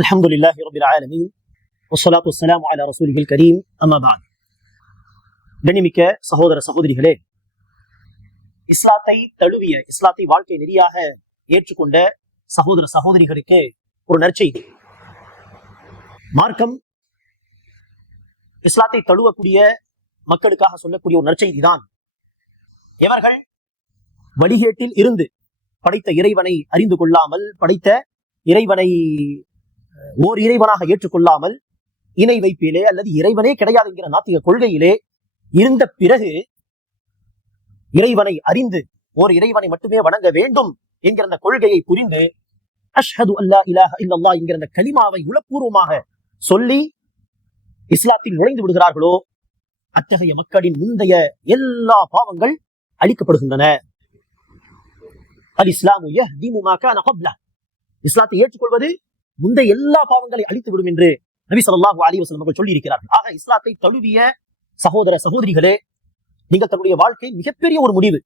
அல்ஹம்துலில்லாஹி ரப்பில் ஆலமீன் வஸ்ஸலாத்து வஸ்ஸலாமு அலா ரசூலில் கரீம் அம்மா பஅத். கண்ணியமிக்க சகோதர சகோதரிகளே, இஸ்லாத்தை தழுவிய, இஸ்லாத்தை வாழ்க்கை நெறியாக ஏற்றுக்கொண்ட சகோதர சகோதரிகளுக்கு ஒரு நற்செய்தி. மார்க்கம் இஸ்லாத்தை தழுவக்கூடிய மக்களுக்காக சொல்லக்கூடிய ஒரு நற்செய்தி தான், எவர்கள் வழிகேட்டில் இருந்து படைத்த இறைவனை அறிந்து கொள்ளாமல், படைத்த இறைவனை ஓர் இறைவனாக ஏற்றுக்கொள்ளாமல், இணை வைப்பிலே அல்லது இறைவனே கிடையாது என்கிற நாத்திக கொள்கையிலே இருந்த பிறகு இறைவனை அறிந்து ஓர் இறைவனை மட்டுமே வணங்க வேண்டும் என்கிற அந்த கொள்கையை புரிந்து அஷ்ஹது அல்லா இலாஹ இல்லல்லாஹ் என்கிற அந்த கலிமாவை உளப்பூர்வமாக சொல்லி இஸ்லாத்தில் நுழைந்து விடுகிறார்களோ, அத்தகைய மக்களின் முந்தைய எல்லா பாவங்கள் அழிக்கப்படுகின்றன. அல் இஸ்லாமு யஹ்திமு மா கான கப்லஹ், இஸ்லாத்தை ஏற்றுக்கொள்வது முந்தைய எல்லா பாவங்களை அழித்து விடும் என்று நபி ஸல்லல்லாஹு அலைஹி வஸல்லம் அவர்கள் சொல்லி இருக்கிறார்கள். ஆக இஸ்லாத்தை தழுவிய சகோதர சகோதரிகளே, நீங்கள் தன்னுடைய வாழ்க்கை மிகப்பெரிய ஒரு முடிவு,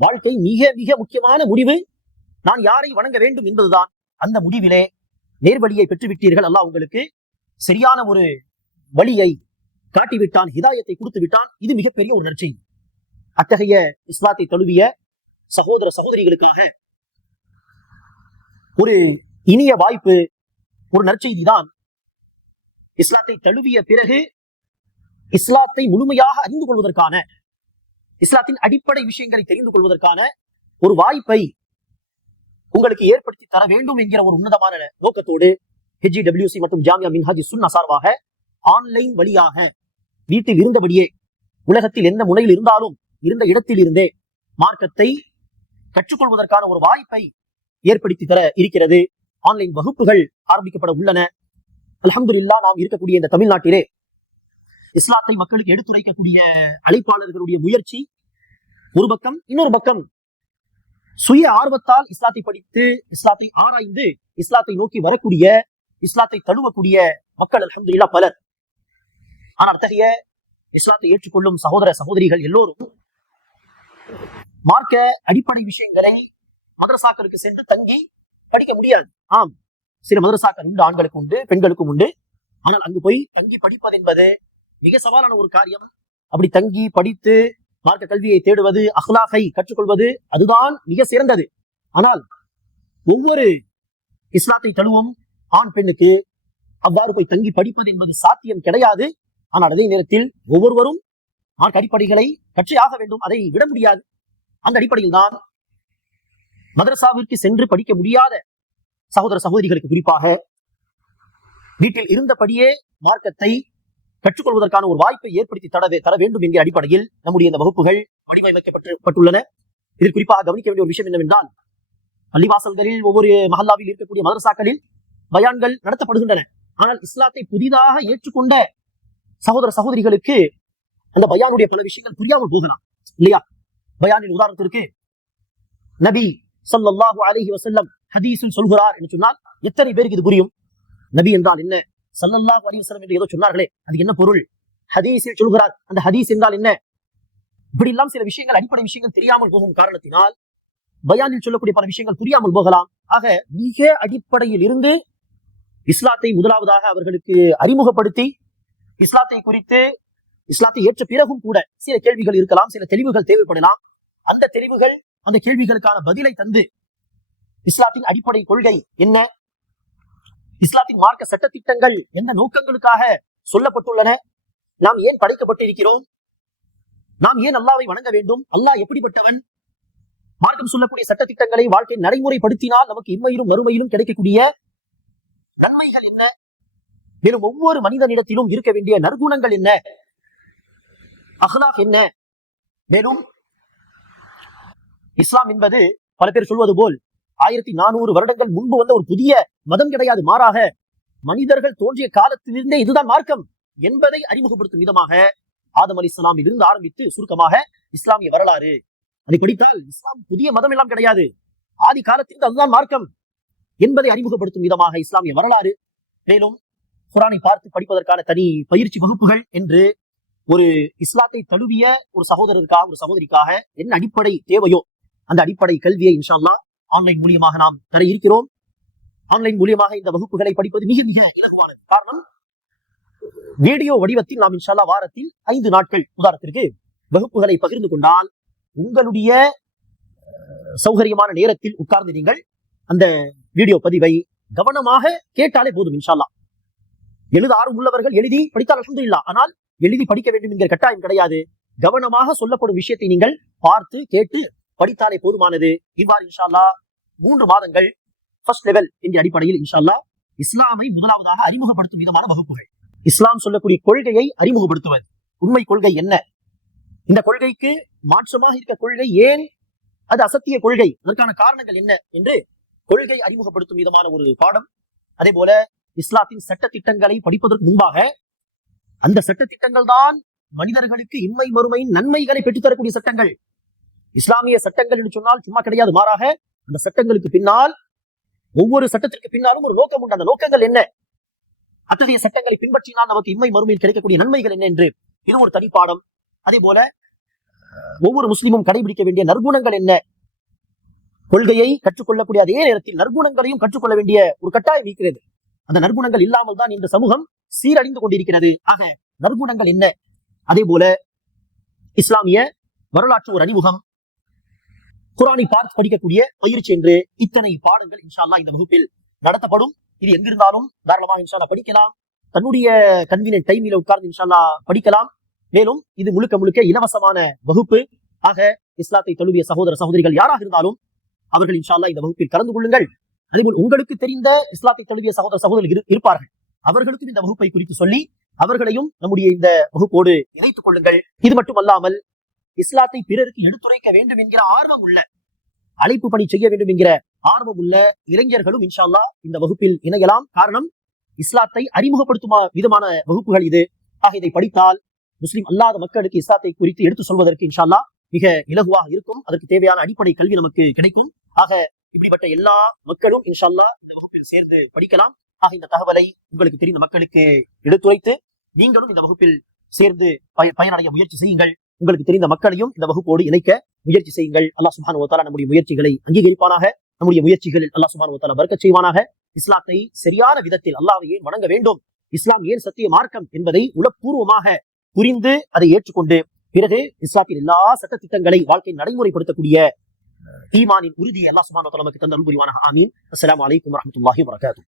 வாழ்க்கை மிக மிக முக்கியமான முடிவு. நான் யாரை வணங்க வேண்டும் என்பதுதான். அந்த முடிவிலே நேர்வழியை பெற்றுவிட்டீர்கள். அல்லாஹ் உங்களுக்கு சரியான ஒரு வழியை காட்டிவிட்டான், ஹிதாயத்தை கொடுத்து விட்டான். இது மிகப்பெரிய ஒரு நற்செய்தி. அத்தகைய இஸ்லாத்தை தழுவிய சகோதர சகோதரிகளுக்காக ஒரு இனிய வாய்ப்பு, ஒரு நற்செய்தி தான். இஸ்லாத்தை தழுவிய பிறகு இஸ்லாத்தை முழுமையாக அறிந்து கொள்வதற்கான, இஸ்லாத்தின் அடிப்படை விஷயங்களை தெரிந்து கொள்வதற்கான ஒரு வாய்ப்பை உங்களுக்கு ஏற்படுத்தி தர வேண்டும் என்கிற ஒரு உன்னதமான நோக்கத்தோடு HGWC மற்றும் ஜாமியா மின்ஹாஜ் சுன்னா சார்பாக ஆன்லைன் வழியாக வீட்டில் இருந்தபடியே, உலகத்தில் எந்த முனையில் இருந்தாலும் இருந்த இடத்தில் இருந்தே மார்க்கத்தை கற்றுக்கொள்வதற்கான ஒரு வாய்ப்பை ஏற்படுத்தி தர இருக்கிறது. ஆன்லைன் வகுப்புகள் ஆரம்பிக்கப்பட உள்ளன. அல்ஹம்துலில்லாஹ், நாம் இருக்கக்கூடிய இந்த தமிழ்நாட்டிலே இஸ்லாத்தை மக்களுக்கு எடுத்துரைக்கக்கூடிய அழைப்பாளர்களுடைய முயற்சி ஒரு பக்கம், இன்னொரு பக்கம் சுய ஆர்வத்தால் இஸ்லாத்தை படித்து, இஸ்லாத்தை ஆராய்ந்து, இஸ்லாத்தை நோக்கி வரக்கூடிய, இஸ்லாத்தை தழுவக்கூடிய மக்கள் அல்ஹம்துலில்லாஹ் பலர். ஆனால் அத்தகைய இஸ்லாத்தை ஏற்றுக்கொள்ளும் சகோதர சகோதரிகள் எல்லோரும் மார்க்க அடிப்படை விஷயங்களை மதரசாக்களுக்கு சென்று தங்கி படிக்க முடியாது. ஆம், சில மதரசாக்கள் உண்டு, ஆண்களுக்கு உண்டு, பெண்களுக்கும் உண்டு. ஆனால் அங்கு போய் தங்கி படிப்பது என்பது மிக சவாலான ஒரு காரியம். அப்படி தங்கி படித்து மார்க்க கல்வியை தேடுவது, அஹ்லாகை கற்றுக்கொள்வது, அதுதான் மிக சிறந்தது. ஆனால் ஒவ்வொரு இஸ்லாத்தை தழுவும் ஆண் பெண்ணுக்கு அவ்வாறு போய் தங்கி படிப்பது என்பது சாத்தியம் கிடையாது. ஆனால் அதே நேரத்தில் ஒவ்வொருவரும் மார்க்க அடிப்படைகளை கற்றே வேண்டும், அதை விட முடியாது. அந்த அடிப்படையில் தான் மதரசாவிற்கு சென்று படிக்க முடியாத சகோதர சகோதரிகளுக்கு குறிப்பாக வீட்டில் இருந்தபடியே மார்க்கத்தை கற்றுக்கொள்வதற்கான ஒரு வாய்ப்பை ஏற்படுத்தி தர வேண்டும் என்கிற அடிப்படையில் நம்முடைய இந்த வகுப்புகள் வடிவமைக்கப்பட்டுள்ளன. இதில் குறிப்பாக கவனிக்க வேண்டிய ஒரு விஷயம் என்னவென்றால், பள்ளிவாசல்களில், ஒவ்வொரு மஹல்லாவில் இருக்கக்கூடிய மதரசாக்களில் பயான்கள் நடத்தப்படுகின்றன. ஆனால் இஸ்லாத்தை புதிதாக ஏற்றுக்கொண்ட சகோதர சகோதரிகளுக்கு அந்த பயானுடைய பல விஷயங்கள் புரியாமல் போகலாம் இல்லையா? பயானின் உதாரணத்திற்கு நபி ஸல்லல்லாஹு அலைஹி வஸல்லம் ஹதீஸில் சொல்கிறார் என்று சொன்னால் எத்தனை பேருக்கு இது புரியும்? நபி என்றால் என்ன, ஸல்லல்லாஹு அலைஹி வஸல்லம் என்று ஏதோ சொன்னார்களே, அது என்ன பொருள்? ஹதீஸில் சொல்கிறார், அந்த ஹதீஸ் என்றால் என்ன? இப்படி எல்லாம் சில விஷயங்கள், அடிப்படை விஷயங்கள் தெரியாமல் போகும் காரணத்தினால் பயானில் சொல்லக்கூடிய பல விஷயங்கள் புரியாமல் போகலாம். ஆக மிக அடிப்படையில் இருந்து இஸ்லாத்தை முதலாவதாக அவர்களுக்கு அறிமுகப்படுத்தி, இஸ்லாத்தை குறித்து, இஸ்லாத்தை ஏற்ற பிறகும் கூட சில கேள்விகள் இருக்கலாம், சில தெளிவுகள் தேவைப்படலாம். அந்த தெளிவுகள், அந்த கேள்விகளுக்கான பதிலை தந்து, இஸ்லாத்தின் அடிப்படை கொள்கை என்ன, இஸ்லாத்தின் மார்க்க சட்டத்திட்டங்கள் எந்த நோக்கங்களுக்காக சொல்லப்பட்டுள்ளன, நாம் ஏன் படைக்கப்பட்டிருக்கிறோம், நாம் ஏன் அல்லாஹ்வை வணங்க வேண்டும், அல்லாஹ் எப்படிப்பட்டவன், மார்க்கம் சொல்லக்கூடிய சட்டத்திட்டங்களை வாழ்க்கை நடைமுறைப்படுத்தினால் நமக்கு இம்மையிலும் மறுமையிலும் கிடைக்கக்கூடிய நன்மைகள் என்ன, மேலும் ஒவ்வொரு மனிதனிடத்திலும் இருக்க வேண்டிய நற்குணங்கள் என்ன, அஹ்லாக் என்ன, மேலும் இஸ்லாம் என்பது பல பேர் சொல்வது போல் 1400 வருடங்கள் முன்பு வந்த ஒரு புதிய மதம் கிடையாது. மாறாக மனிதர்கள் தோன்றிய காலத்திலிருந்தே இதுதான் மார்க்கம் என்பதை அறிமுகப்படுத்தும் விதமாக ஆதம் அலைஹிஸ்ஸலாமில் இருந்து ஆரம்பித்து சுருக்கமாக இஸ்லாமிய வரலாறு, அதை படித்தால் இஸ்லாம் புதிய மதம் எல்லாம் கிடையாது, ஆதி காலத்திலிருந்து அதுதான் மார்க்கம் என்பதை அறிமுகப்படுத்தும் விதமாக இஸ்லாமிய வரலாறு, மேலும் குர்ஆனை பார்த்து படிப்பதற்கான தனி பயிற்சி வகுப்புகள் என்று ஒரு இஸ்லாத்தை தழுவிய ஒரு சகோதரருக்காக, ஒரு சகோதரிக்காக என்ன அடிப்படை தேவையோ அந்த அடிப்படை கல்வியை இன்ஷா அல்லாஹ் ஆன்லைன் மூலியமாக நாம் தர இருக்கிறோம். ஆன்லைன் மூலியமாக இந்த வகுப்புகளை படிப்பது மிக மிக இலகுவானது. காரணம், வீடியோ வடிவத்தில் நாம் இன்ஷா அல்லாஹ் வாரத்தில் 5 நாட்கள் உதாரணத்திற்கு வகுப்புகளை பகிர்ந்து கொண்டால் உங்களுடைய சௌகரியமான நேரத்தில் உட்கார்ந்து நீங்கள் அந்த வீடியோ பதிவை கவனமாக கேட்டாலே போதும். இன்ஷா அல்லாஹ் எழுத ஆர்வம் உள்ளவர்கள் எழுதி படித்தால் அல்ஹம்துலில்லாஹ். ஆனால் எழுதி படிக்க வேண்டும் என்கிற கட்டாயம் கிடையாது. கவனமாக சொல்லப்படும் விஷயத்தை நீங்கள் பார்த்து கேட்டு படித்தாலே போதுமானது. இவ்வாறு இன்ஷா அல்லாஹ் 3 மாதங்கள் ஃபர்ஸ்ட் லெவல் என்ற அடிப்படையில் இன்ஷா அல்லாஹ் இஸ்லாமை முதலாவதாக அறிமுகப்படுத்தும் விதமான வகுப்புகள். இஸ்லாம் சொல்லக்கூடிய கொள்கையை அறிமுகப்படுத்துவது, உண்மை கொள்கை என்ன, இந்த கொள்கைக்கு மாற்றமாக இருக்க கொள்கை ஏன், அது அசத்திய கொள்கை, அதற்கான காரணங்கள் என்ன என்று கொள்கை அறிமுகப்படுத்தும் விதமான ஒரு பாடம். அதே போல இஸ்லாத்தின் சட்ட திட்டங்களை படிப்பதற்கு முன்பாக அந்த சட்ட திட்டங்கள் தான் மனிதர்களுக்கு இன்மை மறுமையின் நன்மைகளை பெற்றுத்தரக்கூடிய சட்டங்கள். இஸ்லாமிய சட்டங்கள் என்று சொன்னால் சும்மா கிடையாது. மாறாக அந்த சட்டங்களுக்கு பின்னால், ஒவ்வொரு சட்டத்திற்கு பின்னாலும் ஒரு நோக்கம் உண்டு. அந்த நோக்கங்கள் என்ன, அத்தகைய சட்டங்களை பின்பற்றினால் நமக்கு இன்மை மறுமையில் கிடைக்கக்கூடிய நன்மைகள் என்ன என்று இது ஒரு தனிப்பாடம். அதே போல ஒவ்வொரு முஸ்லிமும் கடைபிடிக்க வேண்டிய நற்குணங்கள் என்ன, கொள்கையை கற்றுக்கொள்ளக்கூடிய அதே நேரத்தில் நற்குணங்களையும் கற்றுக்கொள்ள வேண்டிய ஒரு கட்டாயம் இருக்கிறது. அந்த நற்குணங்கள் இல்லாமல் தான் இந்த சமூகம் சீரழிந்து கொண்டிருக்கிறது. ஆக நற்குணங்கள் என்ன, அதே போல இஸ்லாமிய வரலாற்று ஒரு அறிமுகம், குர்ஆனை பார்த்து படிக்கக்கூடிய பயிற்சி என்று இத்தனை பாடங்கள் இன்ஷா அல்லாஹ் இந்த வகுப்பில் நடத்தப்படும். இது எங்கிருந்தாலும் தாராளமாக இன்ஷா அல்லாஹ் படிக்கலாம். தன்னுடைய கன்வீனியன்ட் டைமில் உட்கார்ந்து இன்ஷா அல்லாஹ் படிக்கலாம். மேலும் இது முழுக்க முழுக்க இலவசமான வகுப்பு. ஆக இஸ்லாத்தை தழுவிய சகோதர சகோதரிகள் யாராக இருந்தாலும் அவர்கள் இன்ஷா அல்லாஹ் இந்த வகுப்பில் கலந்து கொள்ளுங்கள். அதேபோல் உங்களுக்கு தெரிந்த இஸ்லாத்தை தழுவிய சகோதர சகோதரிகள் இருப்பார்கள், அவர்களுக்கும் இந்த வகுப்பை குறித்து சொல்லி அவர்களையும் நம்முடைய இந்த வகுப்போடு இணைத்துக் கொள்ளுங்கள். இது மட்டுமல்லாமல் இஸ்லாத்தை பிறருக்கு எடுத்துரைக்க வேண்டும் என்கிற ஆர்வம் உள்ள, அழைப்பு பணி செய்ய வேண்டும் என்கிற ஆர்வம் உள்ள இளைஞர்களும் இன்ஷா அல்லாஹ் இந்த வகுப்பில் இணையலாம். காரணம், இஸ்லாத்தை அறிமுகப்படுத்தும் விதமான வகுப்புகள் இது. ஆக இதை படித்தால் முஸ்லிம் அல்லாத மக்களுக்கு இஸ்லாத்தை குறித்து எடுத்து சொல்வதற்கு இன்ஷா அல்லாஹ் மிக இலகுவாக இருக்கும். அதற்கு தேவையான அடிப்படை கல்வி நமக்கு கிடைக்கும். ஆக இப்படிப்பட்ட எல்லா மக்களும் இன்ஷா அல்லாஹ் இந்த வகுப்பில் சேர்ந்து படிக்கலாம். ஆக இந்த தகவலை உங்களுக்கு தெரிந்த மக்களுக்கு எடுத்துரைத்து நீங்களும் இந்த வகுப்பில் சேர்ந்து பயனடைய முயற்சி செய்யுங்கள். உங்களுக்கு தெரிந்த மக்களையும் இந்த வகுப்போடு இணைக்க முயற்சி செய்யுங்கள். அல்லாஹ் சுப்ஹானஹு வ தஆலா நம்முடைய முயற்சிகளை அங்கீகரிப்பானாக. நம்முடைய முயற்சிகளில் அல்லாஹ் சுப்ஹானஹு வ தஆலா பரக்கத் செய்வானாக. இஸ்லாத்தை சரியான விதத்தில் அல்லாஹ்வை ஏன் வணங்க வேண்டும், இஸ்லாம் ஏன் சத்திய மார்க்கம் என்பதை உளப்பூர்வமாக புரிந்து அதை ஏற்றுக்கொண்டு பிறகு இஸ்லாத்தின் எல்லா சட்ட திட்டங்களை வாழ்க்கை நடைமுறைப்படுத்தக்கூடிய ஈமானின் உறுதியை அல்லாஹ் சுப்ஹானஹு வ தஆலா நமக்கு தந்தருள் புரிவானாக. ஆமீன். அஸ்ஸலாமு அலைக்கும் வரஹ்மத்துல்லாஹி வபரகாத்துஹு.